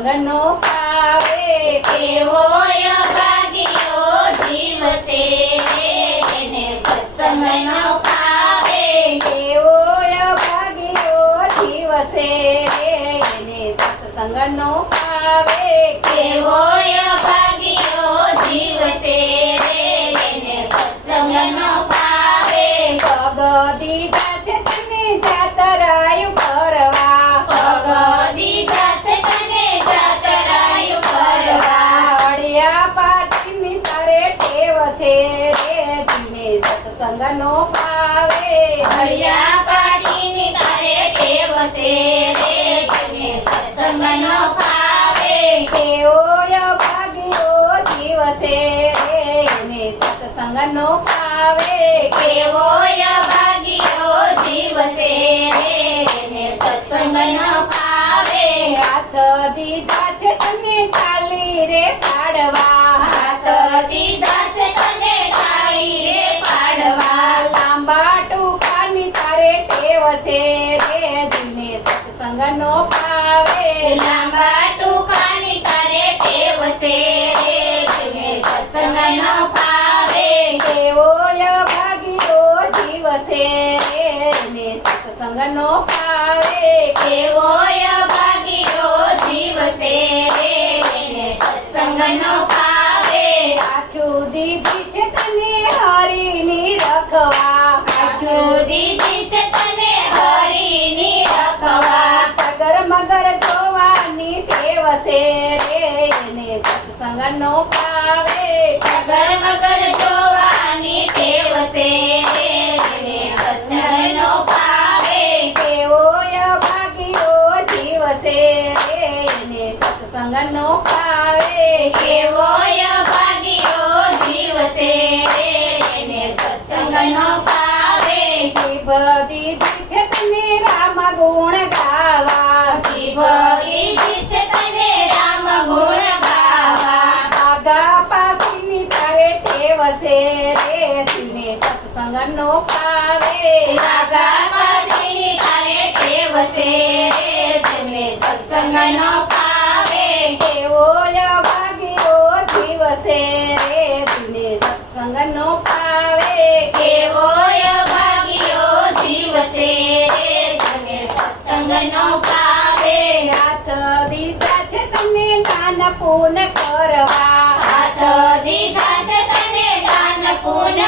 સંગનો પાવે એવો ભાગ્યો જીવશે એને સત્સંગનો પાવે એવો ભાગ્યો જીવશે એને સત્સંગનો પાવે એવો ભાગ્યો જીવશે એને સત્સંગનો પાવે ભગદી નો પાવે હરિયા પાડીની તારે દેવસે રે જેને સત્સંગનો પાવે કેવો ય બાગિયો જીવસે રે એને સત્સંગ ન પાવે કેવો ય બાગિયો જીવસે રે એને સત્સંગ ન પાવે આત દી જાચે તને કાલી રે પાવે લાંબા પાવે ટેવોય ભાગીઓ જીવ છે રે છે રે પાવે આખ્યું દીધી નો પાવે મગર જોવાની તેવસે જેને સત્સંગનો પાવે કેવો ય ભાગ્યો જીવસે જેને સત્સંગનો પાવે કેવો ય ભાગ્યો જીવસે જેને સત્સંગનો પાવે જીવતિ દેખે તને રામગો આવે રાગ પરસી ની તલે દેવસે રે જેમને સત્સંગ ન પાવે કેવો યભાગિયો દીવસે રે તુને સત્સંગ ન પાવે કેવો યભાગિયો દીવસે રે તમને સત્સંગ ન પાવે હાથ દીધા છે તમનેદાનપૂન કરવા હાથ દીધા છે તનેદાનપૂન